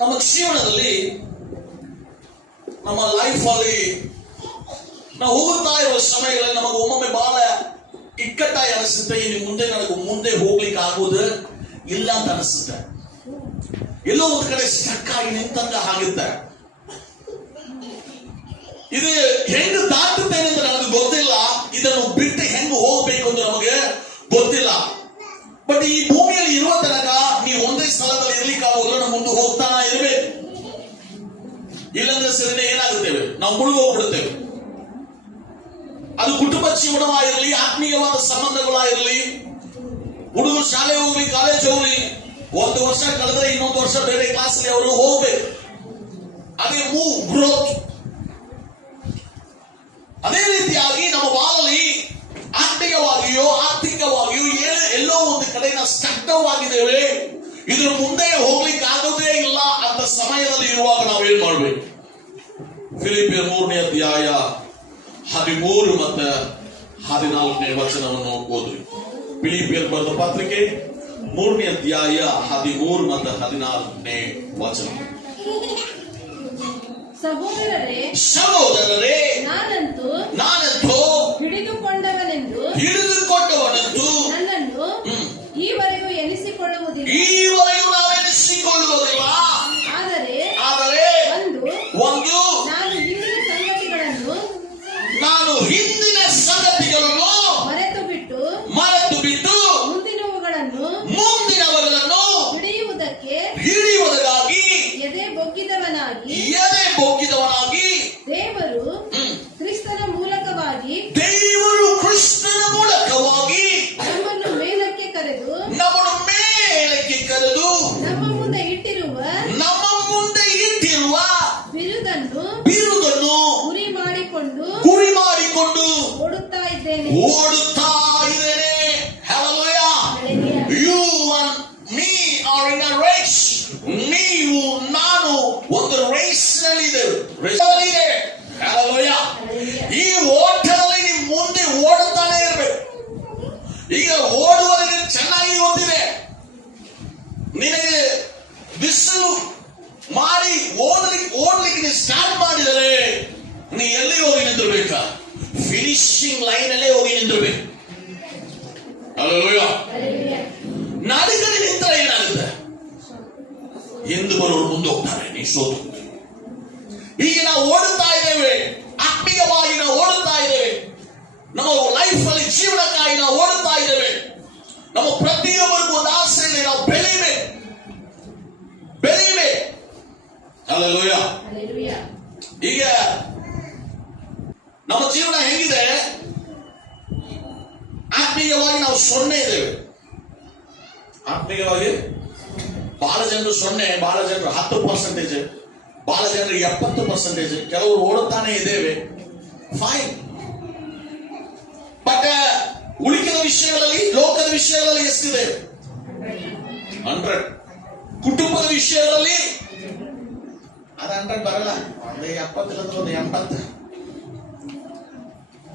ನಮ್ಮ ಜೀವನದಲ್ಲಿ ನಮ್ಮ ಲೈಫ್ ಅಲ್ಲಿ ನಾವು ಹೋಗುತ್ತಾ ಇರುವ ಸಮಯಗಳಲ್ಲಿ ನಮಗೆ ಒಮ್ಮೊಮ್ಮೆ ಬಹಳ ಇಕ್ಕಟ್ಟಾಗಿ ಅನಿಸುತ್ತೆ. ಇನ್ನು ಮುಂದೆ ಹೋಗ್ಲಿಕ್ಕೆ ಆಗೋದು ಇಲ್ಲ ಅಂತ ಅನಿಸುತ್ತೆ. ಎಲ್ಲೋ ಒಂದು ಕಡೆ ಸ್ಟಕ್ ಆಗಿ ನಿಂತಂಗ ಆಗುತ್ತೆ. ಇದು ಹೆಂಗ್ ದಾಟುತ್ತೇನೆ ಅಂತ ನನಗೆ ಗೊತ್ತಿಲ್ಲ. ಇದನ್ನು ಬಿಟ್ಟು ಹೆಂಗ್ ಹೋಗ್ಬೇಕು ಅಂತ ನಮಗೆ ಗೊತ್ತಿಲ್ಲ. ಬಟ್ ಈ ಭೂಮಿಯಲ್ಲಿ ಇರುವ ತನಕ ನೀವು ಒಂದೇ ಸ್ಥಳದಲ್ಲಿ ಇರ್ಲಿಕ್ಕೆ ಆಗೋದಿಲ್ಲ. ನಾವು ಮುಂದೆ ಹೋಗ್ತಾ ಇರ್ಬೇಕು. ಇಲ್ಲಂದ್ರೆ ಸರಿನೇ ಏನಾಗುತ್ತೇವೆ, ನಾವು ಮುಳುಗೋಗ್ಬಿಡುತ್ತೇವೆ. ಅದು ಕುಟುಂಬ ಜೀವನವಾಗಿರಲಿ, ಆತ್ಮೀಯವಾದ ಸಂಬಂಧಗಳಾಗಿರಲಿ, ಹುಡುಗರು ಶಾಲೆ ಹೋಗ್ಲಿ, ಕಾಲೇಜ್ ಹೋಗ್ಲಿ, ಒಂದು ವರ್ಷ ಕಳೆದ್ರೆ ಇನ್ನೊಂದು ವರ್ಷ ಬೇರೆ ಕ್ಲಾಸ್ ಅಲ್ಲಿ ಅವರು ಹೋಗ್ಬೇಕು. ಅದೇ ಮೂವ್ ಗ್ರೋತ್. ಅದೇ ರೀತಿಯಾಗಿ ನಮ್ಮ ಬಾಳಲ್ಲಿ ಆತ್ಮೀಯವಾಗಿಯೋ ಆರ್ಥಿಕವಾಗಿಯೋ ಎಲ್ಲೋ ಒಂದು ಕಡೆ ನಾವು ಸ್ತಬ್ಧವಾಗಿದ್ದೇವೆ. ಇದ್ರ ಮುಂದೆ ಹೋಗ್ಲಿಕ್ಕೆ ಆಗೋದೇ ಇಲ್ಲ ಅಂತ ಸಮಯದಲ್ಲಿ ಇರುವಾಗ ನಾವೇನ್ ಮಾಡ್ಬೇಕು? ಫಿಲಿಪಿಯರ್ 3ನೇ ಅಧ್ಯಾಯ 13 ಮತ್ತು 14ನೇ ವಚನವನ್ನು ಓದಿ. ಫಿಲಿಪಿಯರ್ ಬರೆದ ಪತ್ರಿಕೆ 3ನೇ ಅಧ್ಯಾಯ 13 ಮತ್ತು 14ನೇ ವಚನ. ಸಹೋದರರೇ, ನಾನಂತೂ ಹಿಡಿದುಕೊಂಡವನೆಂದು ನನ್ನನ್ನು ಈವರೆಗೂ ಎನಿಸಿಕೊಳ್ಳುವುದಿಲ್ಲ. ಆದರೆ ಒಂದು ನಾನು ಹಿಂದಿನ ಸಂಗತಿಗಳನ್ನು ಮರೆತು ಬಿಟ್ಟು ಮುಂದಿನವುಗಳನ್ನು ಹಿಡಿಯುವುದಕ್ಕಾಗಿ ಎದೆ ಬೊಗ್ಗಿದವನಾಗಿ ದೇವರು ಕ್ರಿಸ್ತನ ಮೂಲಕವಾಗಿ ನಮ್ಮನ್ನು ಮೇಲಕ್ಕೆ ಕರೆದು ನಮ್ಮ ಮುಂದೆ ಇಟ್ಟಿರುವ ಬಿರುದನ್ನು ಗುರಿ ಮಾಡಿಕೊಂಡು ಓಡುತ್ತಾ ಇದ್ದೇನೆ. You and me are in a race. ನೀವು ನಾನು ಒಂದು ರೇಸ್ ನಲ್ಲಿ ಇದ್ದೇವೆ. ಈ ಓಟದಲ್ಲಿ ನೀವು ಮುಂದೆ ಓಡುತ್ತಾನೆ ಇರಬೇಕು. ಈಗ ಓಡುವವರಿಗೆ ಚೆನ್ನಾಗಿ ಗೊತ್ತಿದೆ, ನಿನಗೆ ಬಿಸಿಲು ಮಾಡಿ ಓಡ್ಲಿಕ್ಕೆ ನೀವು ಸ್ಟಾರ್ಟ್ ಮಾಡಿದರೆ ನೀ ಎಲ್ಲಿ ಹೋಗಿ ನಿಂತಿರ್ಬೇಕ? ಫಿನಿಶಿಂಗ್ ಲೈನ್ ಅಲ್ಲೇ ಹೋಗಿ ನಿಂತಿರ್ಬೇಕು. ನಾಡಿಗಲ್ಲಿ ನಿಂತರೆ ಏನಾಗುತ್ತೆ? ಎಂದು ಬರೋರು ಮುಂದೆ ಹೋಗ್ತಾರೆ, ನೀ ಸೋತು. ಈಗ ನಾವು ಓಡುತ್ತಾ ಇದ್ದೇವೆ, ಆತ್ಮೀಯವಾಗಿ ನಾವು ಓಡುತ್ತಾ ಇದ್ದೇವೆ. ನಮ್ಮ ಲೈಫ್ ಅಲ್ಲಿ ಜೀವನಕ್ಕಾಗಿ ನಾವು ಓಡುತ್ತಾ ಇದ್ದೇವೆ. ನಮ್ಮ ಪ್ರತಿಯೊಬ್ಬರಿಗೂ ಒಂದು ಆಸೆ ಇದೆ, ನಾವು ಬೆಳೀಬೇಕು. ಹಲ್ಲೆಲೂಯಾ. ಈಗ ನಮ್ಮ ಜೀವನ ಹೆಂಗಿದೆ? ಆತ್ಮೀಯವಾಗಿ ನಾವು 0 ಇದ್ದೇವೆ. ಆತ್ಮೀಯವಾಗಿ ಬಹಳ ಜನರು 0, ಬಹಳ ಜನರು 10%, ಬಹಳ ಜನರು 70%. ಕೆಲವರು ಓಡುತ್ತಾನೆ ಇದ್ದೇವೆ, ಫೈನ್. ಬಟ್ ಉಳಿಕೆದ ವಿಷಯಗಳಲ್ಲಿ, ಲೋಕದ ವಿಷಯಗಳಲ್ಲಿ ಎಷ್ಟಿದೆ? 100. ಕುಟುಂಬದ ವಿಷಯಗಳಲ್ಲಿ ಅದು 100 ಬರಲ್ಲ, 70 80.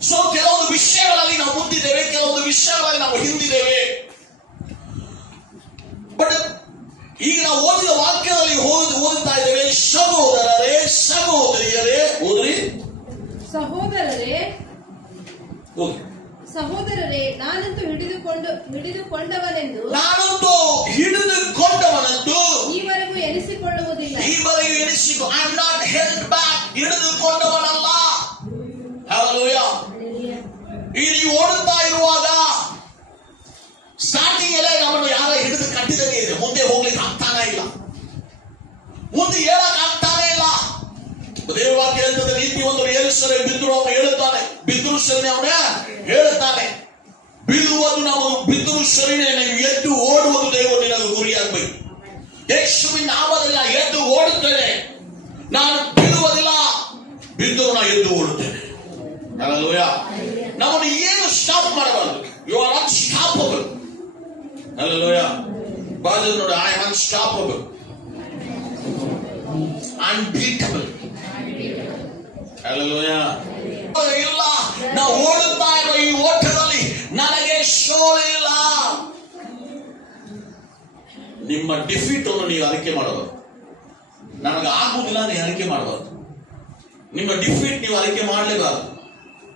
ಸೊ ಕೆಲವೊಂದು ವಿಷಯಗಳಲ್ಲಿ ನಾವು ಮುಂದಿದ್ದೇವೆ, ಕೆಲವೊಂದು ವಿಷಯಗಳಲ್ಲಿ ನಾವು ಹಿಂದಿದ್ದೇವೆ. ಬಟ್ ಈಗ ನಾವು ಓದಿದ ವಾಕ್ಯದಲ್ಲಿ ಓದುತ್ತಾ ಇದ್ದೇವೆ, ಸಹೋದರರೇ ಸಹೋದರಿಯರೇ. ಓದ್ರಿ. ಸಹೋದರರೇ, ನಾನಂತೂ ಹಿಡಿದುಕೊಂಡವನೆಂದು ಈವರೆಗೂ ಎನಿಸಿಕೊಳ್ಳುವುದಿಲ್ಲ. I am not held back. ಹಿಡಿದುಕೊಂಡವನಲ್ಲ. ಹಲ್ಲೆಲೂಯಾ. ಈಗ ನೀವು ಓಡುತ್ತಾ ಇರುವಾಗ ಸ್ಟಾರ್ಟಿಂಗ್ ಎಲ್ಲ ನಮ್ಮನ್ನು ಯಾರ ಹಿಡಿದು ಕಟ್ಟಿದಂಗೆ ಇದೆ. ಮುಂದೆ ಹೋಗ್ಲಿಕ್ಕೆ ಆಗ್ತಾನೆ ಇಲ್ಲ, ಮುಂದೆ ಹೇಳಕ್ ಆಗ್ತಾನೆ ಇಲ್ಲ. ದೇವರ ವಾಕ್ಯ ಹೇಳ್ತದೆ, ನೀತಿ ಒಂದು ಏರುಸರೆ ಬಿದ್ದರು ಅವನು ಹೇಳುತ್ತಾನೆ, ಬಿದ್ದರು ಸರಿನೇ ಅವನೇ ಹೇಳುತ್ತಾನೆ. ಬೀಳುವುದು ನಾವು ಬಿದ್ದರು ಸರಿನೇ, ನೀವು ಎದ್ದು ಓಡುವುದು ದೇವರು ನಿನಗೆ ಗುರಿಯಾಗಬೇಕು. ಯೇಸುವಿನ ನಾಮದಲ್ಲಿ ಎದ್ದು ಓಡುತ್ತೇನೆ, ನಾನು ಬೀಳುವುದಿಲ್ಲ, ಬಿದ್ದರು ನಾನು ಎದ್ದು ಓಡುತ್ತೇನೆ. ಹಲ್ಲೆಲೂಯಾ. ನಮ್ಮನ್ನು ಏನು ಸ್ಟಾಪ್ ಮಾಡಬಾರದು. You are unstoppable. ಹಲ್ಲೆಲೂಯಾ. ಬಾಜು ನೋಡಿ, I am unstoppable, unbeatable. Hallelujah. ಇಲ್ಲ, ನಾವು ಓಡುತ್ತಾ ಇರೋ ಈ ಓಟದಲ್ಲಿ ನನಗೆ ಸೋಲಿಲ್ಲ. ನಿಮ್ಮ ಡಿಫೀಟ್ ಅನ್ನು ನೀವು ಅರಿಕೆ ಮಾಡಬಾರ್ದು. ನನಗೆ ಆಗುವುದಿಲ್ಲ ನೀವು ಅರಿಕೆ ಮಾಡಬಾರ್ದು. ನಿಮ್ಮ ಡಿಫೀಟ್ ನೀವು ಅರಿಕೆ ಮಾಡಲೇಬಾರದು.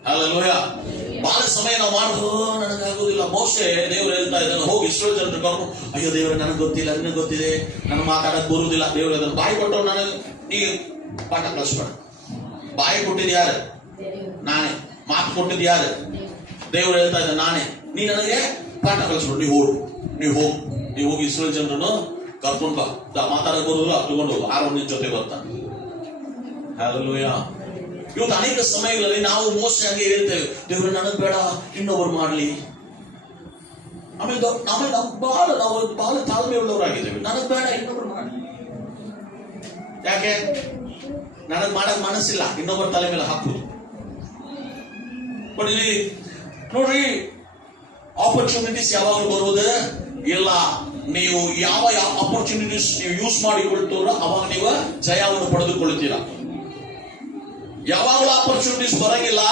ಹಲ್ಲೆಲೂಯಾ. ಬಹಳ ಸಮಯ ನಾವು ಮಾಡಿದ್ರು ನನಗಾಗುವುದಿಲ್ಲ. ಮೋಶೆ ದೇವರು ಹೇಳ್ತಾ ಇದ್ದಾನೆ, ಹೋಗಿ ಇಸ್ರಾಯೇಲ್ ಜನರು ಕರ್ಕೊಂಡು, ಅಯ್ಯೋ ದೇವ್ರೆ ನನಗೆ ಗೊತ್ತಿಲ್ಲ, ನಿನಗೆ ಗೊತ್ತಿದೆ, ನನಗೆ ಮಾತಾಡಕ್ ಬರುವುದಿಲ್ಲ. ದೇವ್ರು ಅದನ್ನು ಬಾಯಿ ಕೊಟ್ಟವ್, ನನಗೆ ನೀ ಪಾಠ ಕಳಿಸ್ಬೇಡ. ಬಾಯಿ ಕೊಟ್ಟಿದ್ ಯಾರು? ನಾನೇ. ಮಾತು ಕೊಟ್ಟಿದ್ ಯಾರು? ದೇವ್ರು ಹೇಳ್ತಾ ಇದ್ದ ನಾನೇ. ನೀ ನನಗೆ ಪಾಠ ಕಳಿಸ್ಬೇಡ. ನೀವು ಹೋಗಿ ಇಸ್ರಾಯೇಲ್ ಜನರನ್ನು ಕರ್ಕೊಂಡು ಬಾ. ಮಾತಾಡಕ್ ಬರುದಿಲ್ಲ, ತಗೊಂಡು ಹೋಗು. ಆರೋನ್ಯ ಜೊತೆ ಬರ್ತಾನೆ. ಹಲ್ಲೆಲೂಯಾ. ಇವತ್ತು ಅನೇಕ ಸಮಯಗಳಲ್ಲಿ ನಾವು ಮೋಸವಾಗಿ ಹೇಳ್ತೇವೆ, ದೇವ್ರು ನನಗ್ ಬೇಡ, ಇನ್ನೊಬ್ರು ಮಾಡ್ಲಿ. ಆಮೇಲೆ ನಾವು ಬಹಳ ತಾಳ್ಮೆ ಉಳ್ಳವರಾಗಿದ್ದೇವೆ. ನನಗ್ ಬೇಡ, ಇನ್ನೊಬ್ರು ಮಾಡ್ಲಿ. ಯಾಕೆ? ನನಗ್ ಮಾಡಕ್ ಮನಸ್ಸಿಲ್ಲ, ಇನ್ನೊಬ್ಬರ ತಲೆ ಮೇಲೆ ಹಾಕುದು. ಬಟ್ ಇಲ್ಲಿ ನೋಡ್ರಿ, ಆಪರ್ಚುನಿಟೀಸ್ ಯಾವಾಗಲೂ ಬರುವುದು ಇಲ್ಲ. ನೀವು ಯಾವ ಆಪರ್ಚುನಿಟೀಸ್ ನೀವು ಯೂಸ್ ಮಾಡಿಕೊಳ್ತೀರೋ ಅವಾಗ ನೀವು ಜಯವನ್ನು ಪಡೆದುಕೊಳ್ಳುತ್ತೀರಾ. ಯಾವಾಗಲೂ ಆಪರ್ಚುನಿಟೀಸ್ ಬರಂಗಿಲ್ಲ.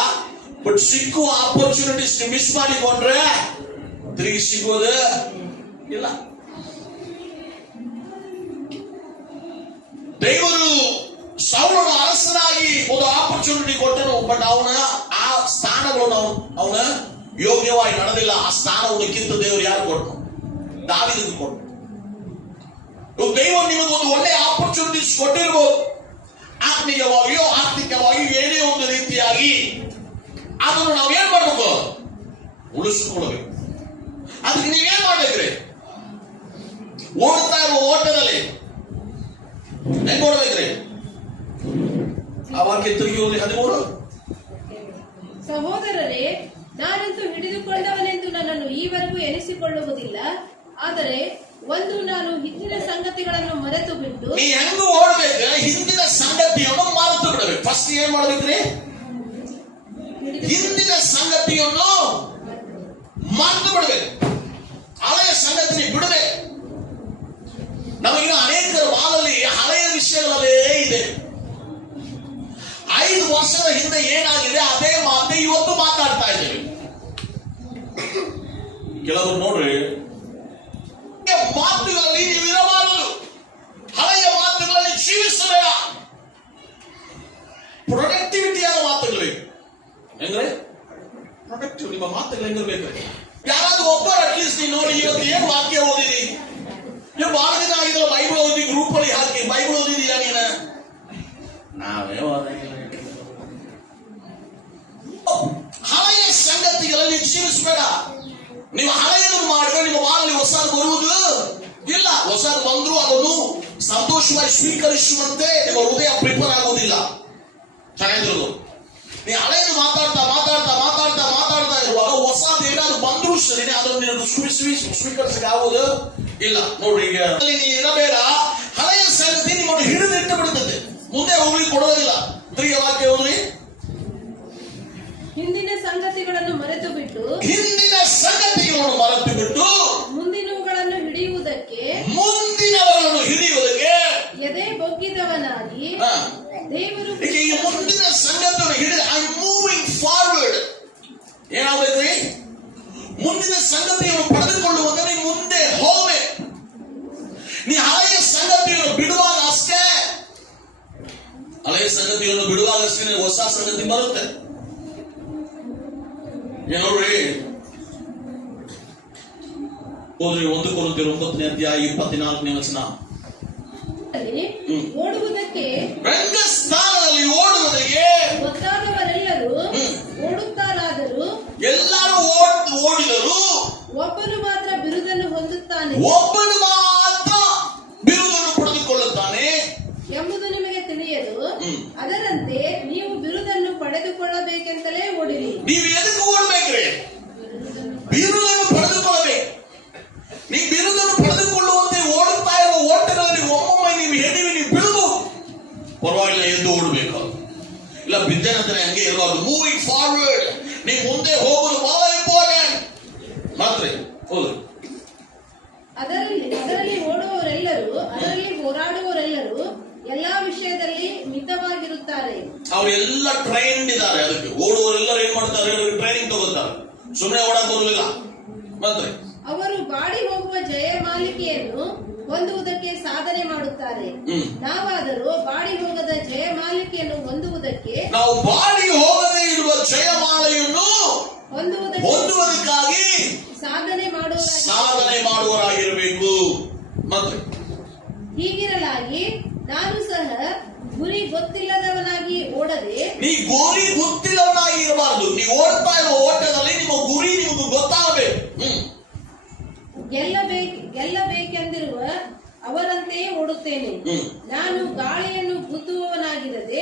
ಬಟ್ ಸಿಕ್ಕುವ ಆಪರ್ಚುನಿಟೀಸ್ ನೀವು ಮಿಸ್ ಮಾಡಿಕೊಂಡ್ರೆ ತಿರುಗಿ ಸಿಗೋದು ಇಲ್ಲ. ದೇವರು ಸೌಲನ ಅರಸನಾಗಿ ಒಂದು ಆಪರ್ಚುನಿಟಿ ಕೊಟ್ಟನು. ಬಟ್ ಅವನ ಆ ಸ್ಥಾನಗಳನ್ನು ಅವನ ಯೋಗ್ಯವಾಗಿ ನಡೆದಿಲ್ಲ. ಆ ಸ್ಥಾನವನ್ನು ಕಿತ್ತು ದೇವರು ಯಾರು ಕೊಟ್ಟನು? ದಾವೀದನಿಗೆ ಕೊಟ್ಟನು. ದೇವರು ನಿಮಗೊಂದು ಒಳ್ಳೆ ಆಪರ್ಚುನಿಟೀಸ್ ಕೊಟ್ಟಿರ್ಬೋದು. ಆತ್ಮೀಯವಾಗಿಯೋ ಆರ್ಥಿಕವಾಗಿಯೋ ಏನೇ ಒಂದು ರೀತಿಯಾಗಿ ಅದನ್ನು ನಾವು ಏನ್ ಮಾಡ್ಬೇಕು? ಉಳಿಸಿಕೊಳ್ಬೇಕು. ಅದಕ್ಕೆ ನೀವೇನ್ ಮಾಡ್ಬೇಕ್ರಿ? ಓಡ್ತಾ ಇರುವ ಓಟದಲ್ಲಿ ಹೆಂಗ್ ಓಡ್ಬೇಕ್ರಿ? ಆ ವಾಕ್ಯ ತಿರುಗಿ ಹೋಗಿ 13. ಸಹೋದರರೇ, ನಾನಂತೂ ಹಿಡಿದುಕೊಂಡವನೆಂದು ನನ್ನನ್ನು ಈವರೆಗೂ ಎನಿಸಿಕೊಳ್ಳುವುದಿಲ್ಲ. ಆದರೆ ಒಂದು, ನಾನು ಹಿಂದಿನ ಸಂಗತಿಗಳನ್ನು ಮರೆತು ಬಿಟ್ಟು. ನೀ ಹೆಂಗ ಓಡ್ಬೇಕು? ಹಿಂದಿನ ಸಂಗತಿಯನ್ನು ಮರೆತು ಬಿಡಬೇಕು. ಫಸ್ಟ್ ಏನ್ ಮಾಡ್ಬೇಕ್ರಿ? ಹಿಂದಿನ ಸಂಗತಿಯನ್ನು ಮರೆತು ಬಿಡಬೇಕು. ಹಳೆಯ ಸಂಗತಿ ಬಿಡಬೇಕು. ನಮಗಿನ ಅನೇಕರ ಬಾಳಲ್ಲಿ ಹಳೆಯ ವಿಷಯಗಳಲ್ಲೇ ಇದೆ. 5 ವರ್ಷದ ಹಿಂದೆ ಏನಾಗಿದೆ ಅದೇ ಮಾತು ಇವತ್ತು ಮಾತಾಡ್ತಾ ಇದ್ದೇವೆ. ಕೆಲವರು ನೋಡ್ರಿ, ಮಾತುಗಳಲ್ಲಿ ನೀವು ಇರಬಾರದು. ಹಳೆಯ ಮಾತುಗಳಲ್ಲಿ ಜೀವಿಸಬೇಡ. ಪ್ರೊಡಕ್ಟಿವಿಟಿಯಾದ ಮಾತುಗಳಿಗೆ ಹೆಂಗ್ರೆ? ಪ್ರೊಡಕ್ಟಿವ್ ನಿಮ್ಮ ಮಾತುಗಳು ಹೆಂಗಿರ್ಬೇಕು? ಯಾರಾದ್ರೂ ಒಬ್ಬರು ಅಟ್ಲೀಸ್ಟ್ ನೀವು ನೋಡಿ, ಇವತ್ತು ಏನ್ ವಾಕ್ಯ ಓದಿದಿ? ನೀವು ಬಹಳ ದಿನ ಆಗಿದ್ರೆ ಬೈಬಲ್ ಓದಿ ಗ್ರೂಪ್ ಅಲ್ಲಿ ಹಾಕಿ, ಬೈಬಲ್ ಓದಿದೀಯಾ ನೀನ? ನಾವೇ ಓದಂಗಿಲ್ಲ. ಹಳೆಯ ಸಂಗತಿಗಳಲ್ಲಿ ಜೀವಿಸಬೇಡ. ನೀವು ಹಳೆಯದನ್ನು ಮಾಡಿದ್ರೆ ನಿಮ್ಮ ಬಾಳಲ್ಲಿ ಹೊಸದು ಬರುವುದು ಇಲ್ಲ. ಹೊಸದು ಬಂದ್ರು ಅದನ್ನು ಸಂತೋಷವಾಗಿ ಸ್ವೀಕರಿಸುವಂತೆ ನಿಮ್ಮ ಹೃದಯ ಪ್ರಿಪೇರ್ ಆಗುವುದಿಲ್ಲ. ಚೆನ್ನಾಗಿರೋದು, ನೀವು ಹಳೆಯದು ಮಾತಾಡ್ತಾ ಇರುವಾಗ ಹೊಸದು ಏನಾದ್ರು ಬಂದ್ರು ಸರಿ, ಅದನ್ನು ಸ್ವೀಕರಿಸಕ್ಕೆ ಆಗುವುದು ಇಲ್ಲ. ನೋಡ್ರಿ, ಈಗ ನೀವು ಇರಬೇಡ. ಹಳೆಯ ಸಂಗತಿ ನಿಮ್ಮನ್ನು ಹಿಡಿದಿಟ್ಟು ಬಿಡುತ್ತದೆ, ಮುಂದೆ ಹೋಗ್ಲಿಕ್ಕೆ ಕೊಡೋದಿಲ್ಲ. ತಿರುಗಿ ವಾಕ್ಯ ಹೋದ್ರಿ, ಹಿಂದಿನ ಸಂಗತಿಗಳನ್ನು ಮರೆತು ಬಿಟ್ಟು ಮುಂದಿನವುಗಳನ್ನು ಹಿಡಿಯುವುದಕ್ಕೆ ಎದೆ ಬೊಗ್ಗಿದವನಾಗಿ ದೇವರು ಈ ಮುಂದಿನ ಸಂಗತಿಯನ್ನು ಹಿಡಿದು ಐ ಮೂವಿಂಗ್ ಫಾರ್ವರ್ಡ್. ಏನಾಗಬೇಕ್ರಿ? ಮುಂದಿನ ಸಂಗತಿಯನ್ನು ಪಡೆದುಕೊಳ್ಳುವಂತ ನೀವು ಮುಂದೆ ಹೋಗ್ಬೇಕು. ನೀ ಹಳೆಯ ಸಂಗತಿಯನ್ನು ಬಿಡುವಾಗ ಅಷ್ಟೇ ಹೊಸ ಸಂಗತಿ ಬರುತ್ತೆ. ನೋಡ್ರಿ, ಹೋದ್ರಿ 1 ಕೊರಿಂಥಿಯರು 9ನೇ ಅಧ್ಯಾಯ 24ನೇ ವಚನ. ಓಡುವುದಕ್ಕೆ ರಂಗಸ್ಥಾನದಲ್ಲಿ ಓಡುವುದಕ್ಕೆ ಗೊತ್ತಾದವರೆಲ್ಲರೂ ಓಡುತ್ತಾರಾದರೂ ಎಲ್ಲರೂ ಓಡಿದರು, ಒಬ್ಬನು ಮಾತ್ರ ಬಿರುದನ್ನು ಹೊಂದುತ್ತಾನೆ, ಒಬ್ಬನು ಮಾತ್ರ ಬಿರುದನ್ನು ಪಡೆದುಕೊಳ್ಳುತ್ತಾನೆ ಎಂಬುದು ನಿಮಗೆ ತಿಳಿಯದು. ಅದರಂತೆ ನೀವು ಬಿರುದನ್ನು ಪಡೆದುಕೊಳ್ಳಬೇಕೆಂತಲೇ ಓಡಿರಿ. ನೀವು ಎದಕ್ಕೆ ಓಡಬೇಕ್ರಿ? ಬಿರುದನ್ನು ಪಡೆದುಕೊಳ್ಳಬೇಕು. ನೀವು ಬಿರುದನ್ನು ಪಡೆದುಕೊಳ್ಳುವಂತೆ ಓಡುತ್ತಾ ಇರುವ ಓಟಗಳಲ್ಲಿ ಒಮ್ಮೊಮ್ಮೆ ನೀವು ಎದಿವಿ, ನೀವು ಬಿಡುದು ಪರವಾಗಿಲ್ಲ, ಎದ್ದು ಓಡಬೇಕು. ಇಲ್ಲ ಬಿದ್ದೆ ನಂತರ ಹಂಗೆ ಇರಬಾರ್ದು. Moving forward. ನೀವು ಮುಂದೆ ಹೋಗುವುದು ಬಹಳ ಇಂಪಾರ್ಟೆಂಟ್. ಮಾತ್ರ ಹೌದು. ಅದರಲ್ಲಿ ಓಡುವವರೆಲ್ಲರೂ, ಅದರಲ್ಲಿ ಹೋರಾಡುವವರೆಲ್ಲರೂ ಎಲ್ಲಾ ವಿಷಯದಲ್ಲಿ ಮಿತವಾಗಿರುತ್ತಾರೆ. ಅವರೆಲ್ಲ ಟ್ರೈನ್ ಇದ್ದಾರೆ. ಅದಕ್ಕೆ ಓಡುವವರೆಲ್ಲರೂ ಏನ್ ಮಾಡ್ತಾರೆ? ಟ್ರೈನಿಂಗ್ ತಗೋತಾರೆ. ಸುಮ್ಮನೆ ಓಡಕ್ ಬರುವುದಿಲ್ಲ. ಮತ್ತೆ ಅವರು ಬಾಡಿ ಹೋಗುವ ಜಯಮಾಲಿಕೆಯನ್ನು ಹೊಂದುವುದಕ್ಕೆ ಸಾಧನೆ ಮಾಡುತ್ತಾರೆ. ನಾವಾದರೂ ಬಾಡಿ ಹೋಗದ ಜಯಮಾಲಿಕೆಯನ್ನು ಹೊಂದುವುದಕ್ಕೆ ನಾವು ಬಾಡಿ ಹೋಗದೇ ಇರುವ ಜಯಮಾಲೆಯನ್ನು ಹೊಂದುವುದಕ್ಕಾಗಿ ಸಾಧನೆ ಮಾಡುವವರಾಗಿರಬೇಕು. ಮತ್ತೆ ಹೀಗಿರಲಾಗಿ ನಾನು ಸಹ ಗುರಿ ಗೊತ್ತಿಲ್ಲದವನಾಗಿ ಓಡದೆ, ನೀ ಗುರಿ ಗೊತ್ತಿಲ್ಲವನಾಗಿ ಇರಬಾರದು. ನೀವು ಓಡ್ತಾ ಇರುವ ಓಟದಲ್ಲಿ ನಿಮ್ಮ ಗುರಿ ನಿಮಗೆ ಗೊತ್ತಾಗಬೇಕು. ಗೆಲ್ಲಬೇಕೆಂದಿರುವ ಅವರಂತೆಯೇ ಓಡುತ್ತೇನೆ. ನಾನು ಗಾಳಿಯನ್ನು ಗುದ್ದುವವನಾಗಿರದೆ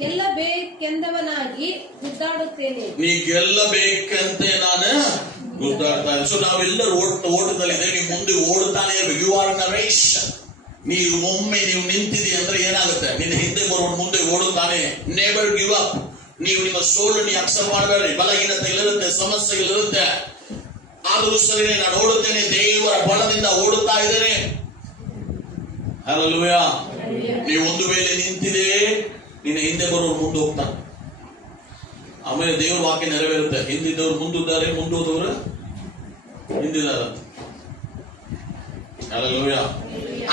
ಗೆಲ್ಲಬೇಕೆಂದವನಾಗಿ ಗುದ್ದಾಡುತ್ತೇನೆ. ನೀ ಗೆಲ್ಲಬೇಕಂತೆ ನಾನು ಗುದ್ದಾಡ್ತಾ ಇದ್ದೆ. ಸೊ ನಾವೆಲ್ಲರೂ ಓಟದಲ್ಲಿದ್ದೇವೆ. ನೀವು ಮುಂದೆ ಓಡುತ್ತಾನೆ ಇರಬೇಕು. You are in a race. ನೀವು ಒಮ್ಮೆ ನೀವು ನಿಂತಿದಿ ಅಂದ್ರೆ ಏನಾಗುತ್ತೆ? ನಿನ್ನ ಹಿಂದೆ ಬರೋನು ಮುಂದೆ ಓಡುತ್ತಾನೆ. Never give up. ನೀವು ನಿಮ್ಮ ಸೋಲನ್ನು ಅಕ್ಸೆಪ್ಟ್ ಮಾಡಬೇಡಿ. ಬಲಹೀನತೆಗಳಿರುತ್ತೆ, ಸಮಸ್ಯೆಗಳಿರುತ್ತೆ. ಆದರೂ ಸರಿ ನಾನು ಓಡುತ್ತೇನೆ, ದೇವರ ಬಲದಿಂದ ಓಡುತ್ತಾ ಇದ್ದೇನೆ. ಹಲ್ಲೆಲೂಯಾ. ನೀವು ಒಂದು ವೇಳೆ ನಿಂತಿದೆ, ನಿನ್ನ ಹಿಂದೆ ಬರೋರು ಮುಂದೆ ಹೋಗ್ತಾನೆ. ಆಮೇಲೆ ದೇವರ ವಾಕ್ಯ ನೆರವೇರುತ್ತೆ. ಹಿಂದಿದ್ದವರು ಮುಂದಿದ್ದಾರೆ, ಮುಂದೋದವರು ಹಿಂದಿದ್ದಾರೆ. ಹಲ್ಲೆಲೂಯಾ.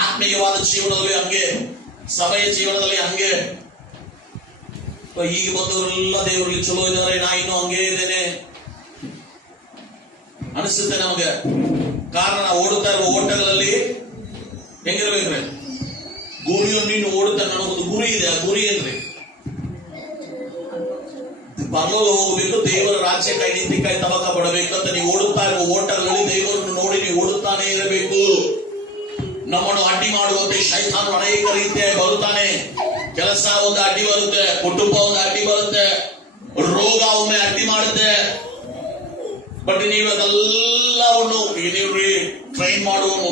ಆತ್ಮೀಯವಾದ ಜೀವನದಲ್ಲಿ ಹಂಗೆ, ಸಭೆಯ ಜೀವನದಲ್ಲಿ ಹಂಗೆ. ಈಗ ಬಂದವರೆಲ್ಲ ದೇವರಲ್ಲಿ ಚಲೋ ಇದ್ದಾರೆ, ನಾ ಇನ್ನೂ ಹಂಗೆ ಇದ್ದೇನೆ ಅನಿಸುತ್ತೆ ನಮಗೆ. ಕಾರಣ ನಾವು ಓಡುತ್ತಾ ಇರುವ ಓಟಗಳಲ್ಲಿ ಹೆಂಗಿರ್ಬೇಕ್ರಿ? ಗುರಿಯನ್ನು ನೀನು ಓಡುತ್ತಾ, ನನಗೊಂದು ಗುರಿ ಇದೆ. ಆ ಗುರಿ ಏನ್ರಿ? ಪರಲೋಕ ಹೋಗಬೇಕು, ದೇವರ ರಾಜ್ಯಕ್ಕಾಗಿ ನೀತಿಕಾಯಿ ತವಕ ಪಡಬೇಕಂತ ನೀವು ಓಡುತ್ತಾ ಇರುವ ಓಟಗಳಲ್ಲಿ ದೇವರನ್ನು ನೋಡಿ ನೀವು ಓಡುತ್ತಾನೆ ಇರಬೇಕು. ನಮ್ಮನ್ನು ಅಡ್ಡಿ ಮಾಡುವಂತೆ ಶೈತಾನನು ಅನೇಕ ರೀತಿಯಾಗಿ ಬರುತ್ತಾನೆ. ಕೆಲಸ ಒಂದು ಅಡ್ಡಿ ಬರುತ್ತೆ, ಕುಟುಂಬ ಒಂದು ಅಡ್ಡಿ ಬರುತ್ತೆ, ರೋಗ ಒಮ್ಮೆ ಅಡ್ಡಿ ಮಾಡುತ್ತೆ. ಬಟ್ ನೀವು ಅದೆಲ್ಲವನ್ನು ನೀವು ಟ್ರೈನ್ ಮಾಡುವನು,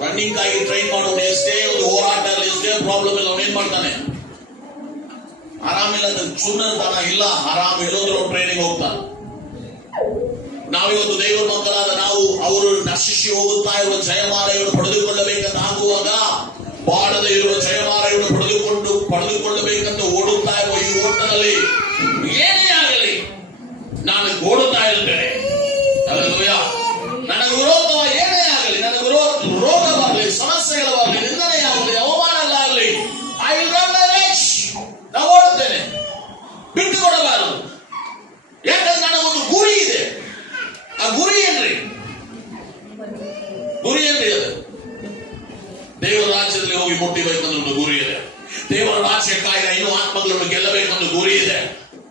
ರನ್ನಿಂಗ್ ಆಗಿ ಟ್ರೈನ್ ಮಾಡುವನು, ಎಷ್ಟೇ ಒಂದು ಹೋರಾಟ ಇಲ್ಲ, ಎಷ್ಟೇ ಪ್ರಾಬ್ಲಮ್ ಇಲ್ಲ, ಅವನೇನ್ ಮಾಡ್ತಾನೆ? ಆರಾಮಿಲ್ಲ, ಸುಮ್ಮನೆ ಇಲ್ಲ, ಆರಾಮ ಇಲ್ಲೋದ್ರು ಟ್ರೈನಿಂಗ್ ಹೋಗ್ತಾನೆ. ನಾವಿವತ್ತು ದೇವರ ಮಕ್ಕಳಾದ ನಾವು ಅವರು ನಶಿಸಿ ಹೋಗುತ್ತಾ ಇರುವ ಜಯಮಾಲೆಯನ್ನು ಪಡೆದುಕೊಳ್ಳಬೇಕಂತ ಆಗುವಾಗ, ಬಾಡದೆ ಇರುವ ಜಯಮಾಲೆಯನ್ನು ಪಡೆದುಕೊಳ್ಳಬೇಕಂತ ಓಡುತ್ತಾ ಇರುವ ಈ ಓಟದಲ್ಲಿ ಏನೇ ಆಗಲಿ ನಾನು ಓಡುತ್ತಾ ಇರ್ತೇನೆ. ನನಗೆ ವಿರೋಧವಾಗಿ ಏನೇ ಆಗಲಿ, ನನಗೆ ರೋಗವಾಗಲಿ, ಸಮಸ್ಯೆಗಳಾಗಲಿ, ನಿಂದನೆಯಾಗಲಿ, ಅವಮಾನಗಳಾಗಲಿ, ನಾವು ಓಡುತ್ತೇನೆ, ಬಿಟ್ಟು ಕೊಡಬಾರದು. ಯಾಕಂದ್ರೆ ನನಗೊಂದು ಗುರಿ ಇದೆ. ಆ ಗುರಿ ಏನ್ರಿ? ಗುರಿ ಏನ್ರಿ? ಅದು ದೇವರ ರಾಜ್ಯದಲ್ಲಿ ಹೋಗಿ ಮುಟ್ಟಿಬೇಕಂದ್ರೆ ಒಂದು ಗುರಿ ಇದೆ. ದೇವರ ರಾಜ್ಯಕ್ಕಾಗಿ ಇನ್ನೂ ಆತ್ಮಗಳನ್ನು ಗೆಲ್ಲಬೇಕಂತ ಗುರಿ ಇದೆ.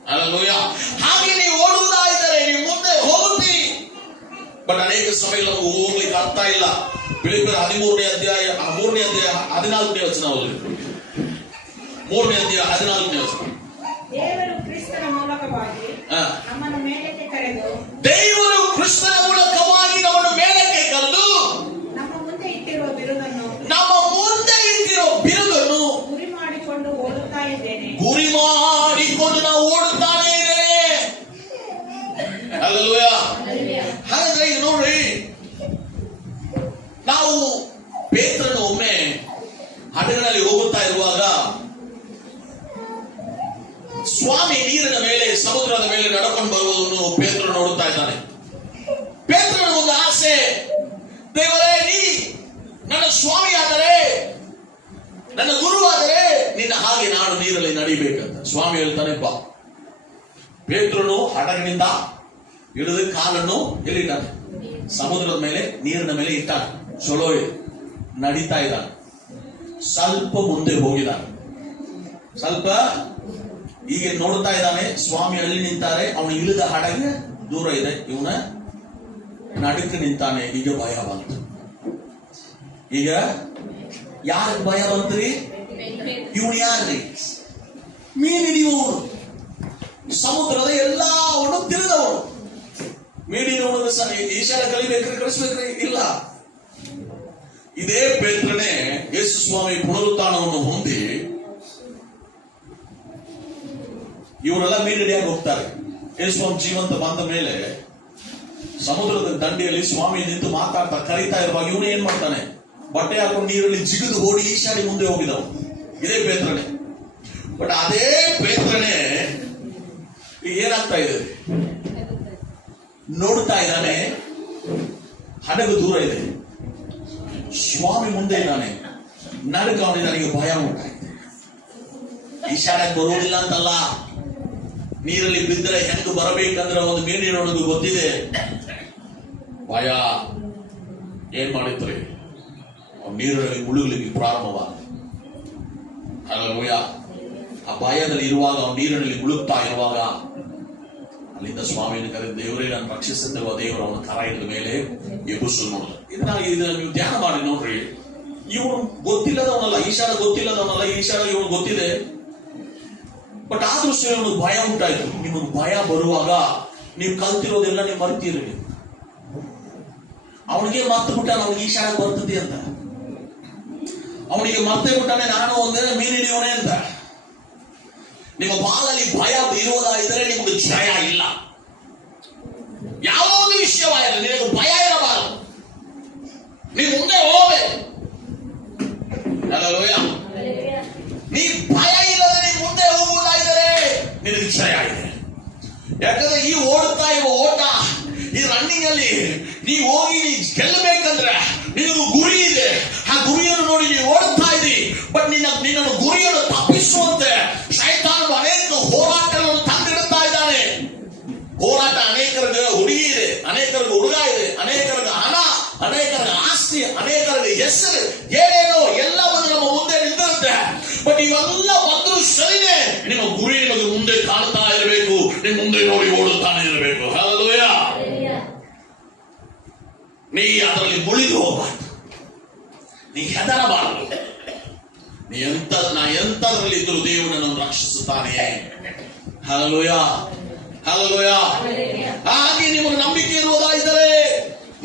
ಹಲ್ಲೆಲೂಯಾ. ಹಾಗೆ ನೀವು ಓಡುವುದಾಯಿದರೆ ನೀವು ಮುಂದೆ ಹೋಗುತ್ತೀರಿ. ಬಟ್ ಅನೇಕ ಸಮಯ ನಮಗೆ ಹೋಗ್ಲಿಕ್ಕೆ ಅರ್ಥ ಇಲ್ಲ. ಫಿಲಿಪ್ಪಿಯರ 13ನೇ ಅಧ್ಯಾಯ 14ನೇ ವಚನ ಓದಿ. 3ನೇ ಅಧ್ಯಾಯ 14ನೇ ವಚನ. ದೇವರು ಕ್ರಿಸ್ತನ ಮೂಲಕವಾಗಿ ನಮ್ಮನ್ನು ಮೇಲಕ್ಕೆ ಕರೆದು ನಮ್ಮ ಮುಂದೆ ಇಟ್ಟಿರುವ ಬಿರುದನ್ನು ಗುರಿ ಮಾಡಿಕೊಂಡು ಓಡುತ್ತಾ ಇದ್ದೇನೆ. ಗುರಿ ಮಾಡಿಕೊಂಡು ನಾವು ಓಡುತ್ತಾನೆ ಇದ್ದೇವೆ. ಹಲ್ಲೆಲೂಯಾ. ಹಾಗಾದ್ರೆ ಈಗ ನೋಡ್ರಿ, ನಾವು ಪೇತ್ರನು ಒಮ್ಮೆ ಹಡಗಿನಲ್ಲಿ ಹೋಗುತ್ತಾ ಇರುವಾಗ ಸ್ವಾಮಿ ನೀರಿನ ಮೇಲೆ, ಸಮುದ್ರದ ಮೇಲೆ ನಡ್ಕೊಂಡು ಬರುವುದನ್ನು ಪೇತ್ರನು ನೋಡುತ್ತಾ ಇದ್ದಾನೆ. ಪೇತ್ರನ ಒಂದು ಆಸೆ, ದೇವರೇ ನೀ ನನ್ನ ಸ್ವಾಮಿ ಆದರೆ, ನನ್ನ ಗುರು ಆದರೆ ನಿನ್ನ ಹಾಗೆ ನಾನು ನೀರಲ್ಲಿ ನಡಿಬೇಕಂತ. ಸ್ವಾಮಿ ಹೇಳ್ತಾನೆ ಬಾ. ಪೇತ್ರನು ಹಡಗಿನಿಂದ ಇಳಿದು ಕಾಲನ್ನು ಎಲ್ಲಿದ್ದಾನೆ? ಸಮುದ್ರದ ಮೇಲೆ, ನೀರಿನ ಮೇಲೆ ಇಟ್ಟಾನೆ. ಚಲೋ ನಡೀತಾ ಇದ್ದಾನೆ. ಸ್ವಲ್ಪ ಮುಂದೆ ಹೋಗಿದ್ದಾನೆ. ಸ್ವಲ್ಪ ಈಗ ನೋಡ್ತಾ ಇದ್ದಾನೆ, ಸ್ವಾಮಿ ಅಲ್ಲಿ ನಿಂತಾರೆ. ಅವನು ಇಳಿದ ಹಡಗೆ ದೂರ ಇದೆ, ಇವನ ನಡುಕ ನಿಂತಾನೆ. ಈಗ ಭಯ ಬಂತು. ಈಗ ಯಾರಿಗೆ ಭಯ ಬಂತ್ರಿ? ಇವನು ಯಾರ್ರಿ? ಮೀನ್ ಹಿಡಿಯುವವನು, ಸಮುದ್ರದ ಎಲ್ಲವನ್ನು ತಿಳಿದವನು. ಮೀನಿನವನು ಈಶಾನ ಕಲಿಬೇಕ್ರಿ, ಕಳಿಸ್ಬೇಕ್ರಿ? ಇಲ್ಲ. ಇದೇ ಪೇತ್ರನೇ ಯೇಸು ಸ್ವಾಮಿ ಪುನರುತ್ಥಾನವನ್ನು ಹೊಂದಿ ಇವರೆಲ್ಲ ಮೀನು ಹಿಡಿಯಾಗಿ ಹೋಗ್ತಾರೆ. ಯೇಸು ಸ್ವಾಮಿ ಜೀವಂತ ಬಂದ ಮೇಲೆ ಸಮುದ್ರದ ದಂಡೆಯಲ್ಲಿ ಸ್ವಾಮಿ ನಿಂತು ಮಾತಾಡ್ತಾ ಕರೀತಾ ಇರುವಾಗ ಇವನು ಏನ್ ಮಾಡ್ತಾನೆ? ಬಟ್ಟೆ ಹಾಕೊಂಡು ನೀರಲ್ಲಿ ಜಿಗಿದು ಓಡಿ ಈಶಾಡಿ ಮುಂದೆ ಹೋಗಿದವು. ಇದೇ ಪೇತ್ರನೇ. ಬಟ್ ಅದೇ ಪೇತ್ರನೇ ಈಗ ಏನಾಗ್ತಾ ಇದೆ? ನೋಡ್ತಾ ಇದ್ದಾನೆ, ಹಡಗು ದೂರ ಇದೆ, ಸ್ವಾಮಿ ಮುಂದೆ ಇದ್ದಾನೆ, ನಡುಕ ಅವನಿಗೆ ನನಗೆ ಭಯ ಉಂಟಾಗಿದೆ. ಈಶಾಡಕ್ಕೆ ಬರುವುದಿಲ್ಲ ಅಂತಲ್ಲ, ನೀರಲ್ಲಿ ಬಿದ್ದರೆ ಹೆಂಗೆ ಬರಬೇಕಂದ್ರೆ ಒಂದು ಮೀನಿನೊಳಗೆ ಗೊತ್ತಿದೆ. ಭಯ ಏನ್ ಮಾಡಿದ್ರಿ, ನೀರಿನಲ್ಲಿ ಮುಳುಗಲಿಕ್ಕೆ ಪ್ರಾರಂಭವಾದ. ಹಲ್ಲೆಲೂಯಾ. ಆ ಭಯದಲ್ಲಿ ಇರುವಾಗ, ನೀರಿನಲ್ಲಿ ಮುಳುಗ್ತಾ ಇರುವಾಗ ಅಲ್ಲಿಂದ ಸ್ವಾಮಿಯನ್ನು ಕರೆದು, ದೇವರೇ ನಾನು ರಕ್ಷಿಸುತ್ತಿರುವ ದೇವರು ಅವನ ಕರ ಹಿಡಿದ ಮೇಲೆ ಎಬ್ಬಿಸು ನೋಡಿದ. ಇದನ್ನ ನೀವು ಧ್ಯಾನ ಮಾಡಿ ನೋಡ್ರಿ. ಇವನು ಗೊತ್ತಿಲ್ಲದವನಲ್ಲ, ಈಶಾಡ ಗೊತ್ತಿಲ್ಲದವನಲ್ಲ, ಈಶಾಡ ಇವನು ಗೊತ್ತಿದೆ. ಬಟ್ ಆದ್ರೂ ಸಹ ಇವನು ಭಯ ಉಂಟಾಯ್ತು. ನಿಮಗೆ ಭಯ ಬರುವಾಗ ನೀವು ಕಲ್ತಿರೋದೆಲ್ಲ ನೀವು ಮರಿತೀರಿ. ಅವನಿಗೆ ಮರ್ತು ಬಿಟ್ಟಾನ, ಅವನಿಗೆ ಈಶಾಡ ಬರ್ತದೆ ಅಂತ. ಅವನಿಗೆ ಮರ್ತೇ ಬಿಟ್ಟಾನೆ, ನಾನು ಒಂದಿನ ಮೀನು ಹಿಡಿಯೋನೆ ಅಂತ. ನಿಮ್ಮ ಬಾಳಲ್ಲಿ ಭಯ ಇರುವುದಾಯಿದ್ರೆ ನಿಮಗೆ ಜಯ ಇಲ್ಲ. ಯಾವುದೋ ವಿಷಯವಾಗಿಲ್ಲ, ನಿನಗೆ ಭಯ ಇರಬಾರದು. ನೀವು ಮುಂದೆ ಹೋಗಬೇಕು. ಹಲ್ಲೆಲೂಯಾ. ನೀ ಭಯ ಇಲ್ಲದೆ ನೀವು ಮುಂದೆ ಹೋಗುವುದಾಯಿದರೆ ನಿನಗೆ ಜಯ ಇದೆ. ಯಾಕಂದ್ರೆ ಈ ಓಡುತ್ತಾ ಇರುವ ಓಟ, ಈ ರನ್ನಿಂಗ್ ಅಲ್ಲಿ ನೀವು ಹೋಗಿ ನೀ ಗೆಲ್ಲಬೇಕಂದ್ರೆ ನಿನಗೂ ಗುರಿ ಇದೆ. ಆ ಗುರಿಯನ್ನು ನೋಡಿ ನೀವು ಓಡುತ್ತಾ ಇದ್ದೀರಿ. ಬಟ್ ನಿನ್ನನ್ನು ಗುರಿಯನ್ನು ತಪ್ಪಿಸುವಂತೆ ಶೈತಾನನು ಅನೇಕ ಹೋರಾಟಗಳನ್ನು ತಂದಿಡುತ್ತಾ ಇದ್ದಾನೆ. ಹೋರಾಟ ಅನೇಕರಿಗೆ ಹುಡುಗಿ ಇದೆ, ಅನೇಕರಿಗೆ ಹುಡುಗ ಇದೆ, ಅನೇಕರಿಗೆ ಹಣ, ಅನೇಕರಿಗೆ ಆಸ್ತಿ, ಅನೇಕರಿಗೆ ಹೆಸರು, ಏನೇನೋ ಎಲ್ಲವನ್ನು ನಮ್ಮ ಮುಂದೆ ನಿಂತಿರುತ್ತೆ. ಬಟ್ ಇವೆಲ್ಲ ಬಂದರೂ ಸರಿನೇ, ನಿಮ್ಮ ಗುರಿ ನಿಮಗೆ ಮುಂದೆ ಕಾಣ್ತಾ ಇರಬೇಕು. ನಿಮ್ಮ ಮುಂದೆ ನೋಡಿ ಓಡುತ್ತಾನೆ ಇರಬೇಕು. ಹಲ್ಲೆಲೂಯಾ. ನೀ ಅದರಲ್ಲಿ ಮುಳಿದು ಹೋಗಬಾರ್ದು, ನೀ ಹೆದರಬಾರದು. ನಾ ಎಂತದ್ರಲ್ಲಿ ಇದ್ದರೂ ದೇವರು ನನ್ನನ್ನು ರಕ್ಷಿಸುತ್ತಾನೆ. ಹಲ್ಲೆಲೂಯಾ. ಹಲ್ಲೆಲೂಯಾ. ಹಾಗೆ ನಿಮಗೆ ನಂಬಿಕೆ ಇರುವುದಾಯಿದ್ದರೆ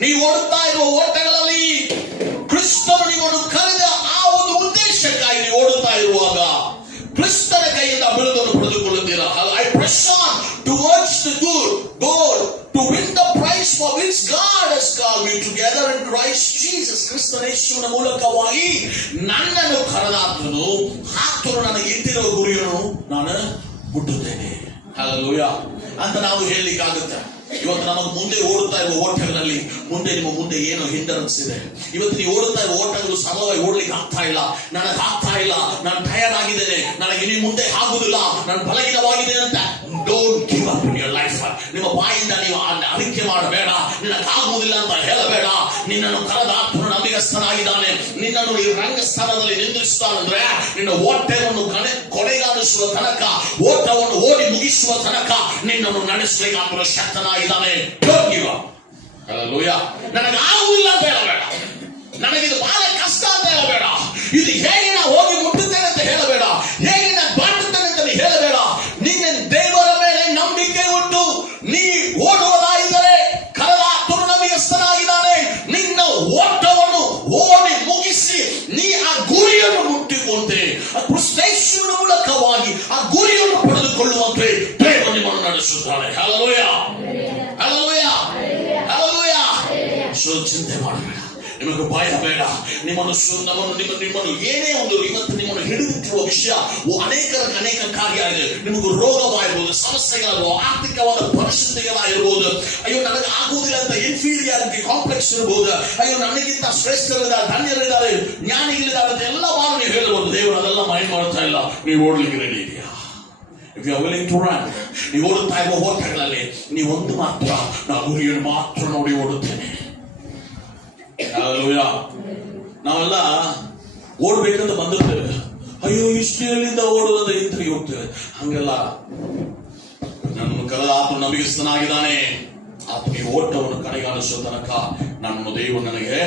ನೀವು ಓಡುತ್ತಾ ಇರುವ ಓಟಗಳಲ್ಲಿ ಕ್ರಿಸ್ತನು ನಿಮ್ಮನ್ನು ಕರೆದ ಆ ಒಂದು ಉದ್ದೇಶಕ್ಕಾಗಿ ನೀವು ಓಡುತ್ತಾ ಇರುವಾಗ ಕ್ರಿಸ್ತನ ಕೈಯಿಂದ ಬಿರುದನ್ನು ಪಡೆದುಕೊಳ್ಳುತ್ತೀರಾ. I press on towards the goal to win the prize for which God has called me together in Christ Jesus. ಕ್ರಿಸ್ತನೇಶ್ವರನ ಮೂಲಕವಾಗಿ ನನ್ನನ್ನು ಕರೆದಾತನು, ಆತನು ನನಗೆ ಇಟ್ಟಿರುವ ಗುರಿಯನ್ನು ನಾನು ಮುಟ್ಟುತ್ತೇನೆ. ಹಲ್ಲೆಲೂಯಾ ಅಂತ ನಾವು ಹೇಳಲಿಕ್ಕಾಗುತ್ತೆ. ಇವತ್ತು ನಮಗೆ ಮುಂದೆ ಓಡುತ್ತಾ ಇರುವ ಓಟಗಳಲ್ಲಿ ನಿಮ್ಮ ಮುಂದೆ ಏನೋ ಹಿಂಡರೆನ್ಸ್ ಇದೆ. ಇವತ್ತು ನೀವು ಓಡುತ್ತಾ ಇರುವ ಓಟಗಳು ಸರಳವಾಗಿ ಓಡ್ಲಿಕ್ಕೆ ಆಗ್ತಾ ಇಲ್ಲ. ನನಗೆ ಆಗ್ತಾ ಇಲ್ಲ, ನಾನು ಟಯರ್ಡ್ ಆಗಿದ್ದೇನೆ, ನನಗೆ ಇನ್ನು ಮುಂದೆ ಆಗುದಿಲ್ಲ, ನಾನು ಬಲಹೀನವಾಗಿದ್ದೇನೆ ಅಂತ don't give up in your life. ನಿಮ್ಮ ಬಾಯಿಂದ ನೀವು ಅರಿಕೆ ಮಾಡಬೇಡ, ನಿನಗಾಗುವುದಿಲ್ಲ ಅಂತ ಹೇಳಬೇಡ. ನಿನ್ನನ್ನು ಕರೆದಾತನು ನಂಬಿಗಸ್ತನಾಗಿದ್ದಾನೆ. ನಿನ್ನನ್ನು ಈ ರಂಗಸ್ಥಾನದಲ್ಲಿ ನಿಂದಿರಿಸುತ್ತಾನಂದ್ರೆ ನಿನ್ನ ಓಟವನ್ನು ಕೊನೆಗಾಣಿಸುವ ತನಕ, ಓಟವನ್ನು ಓಡಿ ಮುಗಿಸುವ ತನಕ ನಿನ್ನನ್ನು ನಡೆಸಲಿಕ್ಕೆ ಆತನು ಶಕ್ತನಾಗಿದ್ದಾನೆ. Don't give up. ಹಲ್ಲೆಲೂಯಾ. ನನಗಾಗುವುದಿಲ್ಲ ಅಂತ ಹೇಳಬೇಡ, ನನಗಿದು ಬಹಳ ಕಷ್ಟ ಅಂತ ಹೇಳಬೇಡ, ಇದು ಹೇಗೆ ನಾ ಹೋಗಿ ಮುಟ್ಟುತ್ತೇನೆ ಅಂತ ಹೇಳಬೇಡ, ಹೇಗೆ ನಾ ದಾಟುತ್ತೇನೆ ಅಂತ ಹೇಳಬೇಡ. ನಿನ್ನ ದೇವರ ಮೇಲೆ ನಂಬಿಕೆ ಉಂಟು. ನೀ ಓಡುವುದಾಯಿದ್ದರೆ ಕರೆದಾತನು ನಂಬಿಗಸ್ತನಾಗಿದ್ದಾನೆ. ನಿನ್ನ ಓಟವನ್ನು ಓಡಿ ಮುಗಿಸಿ ನೀ ಆ ಗುರಿಯನ್ನು ಮುಟ್ಟಿಕೊಂಡೆ, ಕ್ರಿಸ್ತೇಶ್ವರನ ಮೂಲಕವಾಗಿ ಆ ಗುರಿಯನ್ನು ಪಡೆದುಕೊಳ್ಳುವಂತೆ ದೇವರು ನಿಮ್ಮನ್ನು ನಡೆಸುತ್ತಾನೆ. ಹಲ್ಲೆಲೂಯಾ. ಹಲ್ಲೆಲೂಯಾ. ಹಲ್ಲೆಲೂಯಾ. ಸೊ ಚಿಂತೆ ಮಾಡಬೇಡ, ನಿಮಗೆ ಭಯ ಬೇಡ. ನಿಮ್ಮನ್ನು ಏನೇ ಒಂದು ಇವತ್ತು ನಿಮ್ಮನ್ನು ಹಿಡಿದಿಟ್ಟಿರುವ ವಿಷಯ ಅನೇಕರಿಗೆ ಅನೇಕ ಕಾರ್ಯ ಇದೆ. ನಿಮಗೂ ರೋಗವಾಗಿರ್ಬೋದು, ಸಮಸ್ಯೆಗಳಾಗಿರ್ಬೋದು, ಆರ್ಥಿಕವಾದ ಪರಿಸ್ಥಿತಿಗಳಾಗಿರ್ಬೋದು. ಅಯ್ಯೋ ನನಗೆ ಆಗುವುದಿಲ್ಲ ಅಂತ ಇನ್ಫೀರಿಯಾರಿಟಿ ಕಾಂಪ್ಲೆಕ್ಸ್ ಇರ್ಬೋದು. ಅಯ್ಯೋ ನನಗಿಂತ ಶ್ರೇಷ್ಠರಿದ್ದಾರೆ, ಧನ್ಯರಿದ್ದಾರೆ, ಜ್ಞಾನಿಗಳಿದ್ದಾರೆ ಅಂತ ಎಲ್ಲ ಬಾರು ನೀವು ಹೇಳ್ಬೋದು. ದೇವರು ಅದೆಲ್ಲ ಮೈಂಡ್ ಮಾಡ್ತಾ ಇಲ್ಲ. ನೀವು ಓಡ್ಲಿಕ್ಕೆ ರೆಡಿ ಇದೆಯಾ? If you are willing to run, ನೀವು ಓಡುತ್ತಾ ಇರುವ ಓಟಗಳಲ್ಲಿ ನೀವು ಒಂದು ಮಾತ್ರ, ನಾ ಗುರಿಯನ್ನು ಮಾತ್ರ ನೋಡಿ ಓಡುತ್ತೇನೆ. ಹಲ್ಲೆಲೂಯಾ. ನಾವೆಲ್ಲ ಓಡ್ಬೇಕಂತ ಬಂದಿರ್ತೇವೆ. ಅಯ್ಯೋ ಇಷ್ಟೇಳಿಂದ ಓಡುವುದಂದ್ರೆ ಹಿಂತಿರುಗಿ ಹೋಗ್ತೇವೆ. ಹಂಗೆಲ್ಲ ನನ್ನನ್ನು ಕರೆದ ಆತನು ನಂಬಿಗಸ್ತನಾಗಿದ್ದಾನೆ. ಆತನ ಈ ಓಟವನ್ನು ಕಡೆಗಾಣಿಸುವ ತನಕ ನನ್ನನ್ನು ದೇವರು ನನಗೆ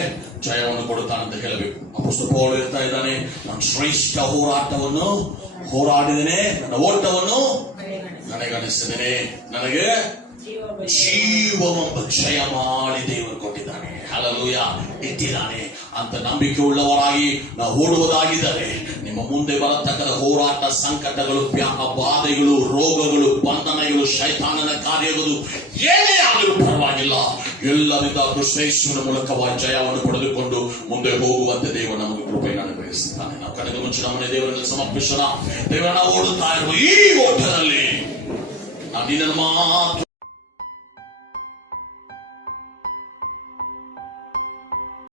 ಜಯವನ್ನು ಕೊಡುತ್ತಾನಂತ ಹೇಳಬೇಕು. ಅಪೊಸ್ತಲ ಪೌಲ ಹೇಳ್ತಾ ಇದ್ದಾನೆ, ನಾನು ಶ್ರೇಷ್ಠ ಹೋರಾಟವನ್ನು ಹೋರಾಡಿದ್ದೇನೆ, ನನ್ನ ಓಟವನ್ನು ಕಡೆಗಣಿಸಿದ್ದೇನೆ, ನನಗೆ ಜೀವವೆಂಬ ಜಯ ಮಾಡಿ ದೇವರು ಕೊಟ್ಟಿದ್ದಾನೆ. ಹಲ್ಲೆಲೂಯಾ. ಇಟ್ಟಿದ್ದಾನೆ ಅಂತ ನಂಬಿಕೆ ಉಳ್ಳವರಾಗಿ ನಾವು ಓಡುವುದಾಗಿದ್ದರೆ ನಿಮ್ಮ ಮುಂದೆ ಬರತಕ್ಕಂಥ ಹೋರಾಟ, ಸಂಕಟಗಳು, ಬಾಧೆಗಳು, ರೋಗಗಳು, ಬಂಧನಗಳು, ಶೈತಾನನ ಕಾರ್ಯಗಳು ಏನೇ ಆದರೂ ಪರವಾಗಿಲ್ಲ, ಎಲ್ಲರಿಂದ ಕ್ರಿಸ್ತೇಶ್ವರನ ಮೂಲಕವಾಗಿ ಜಯವನ್ನು ಪಡೆದುಕೊಂಡು ಮುಂದೆ ಹೋಗುವಂತೆ ದೇವರು ನಮಗೆ ಕೃಪೆಯನ್ನು ಅನುಗ್ರಹಿಸುತ್ತಾನೆ. ನಾವು ಕಡೆಗೆ ಮುಂಚೆ ನಮ್ಮನೆ ದೇವರಲ್ಲಿ ಸಮರ್ಪಿಸೋಣ. ದೇವರ ನಾವು ಓಡುತ್ತಾ ಇರುವ ಈ ಓಟದಲ್ಲಿ ನಾನು ನಿನ್ನನ್ನು ಮಾತ್ರ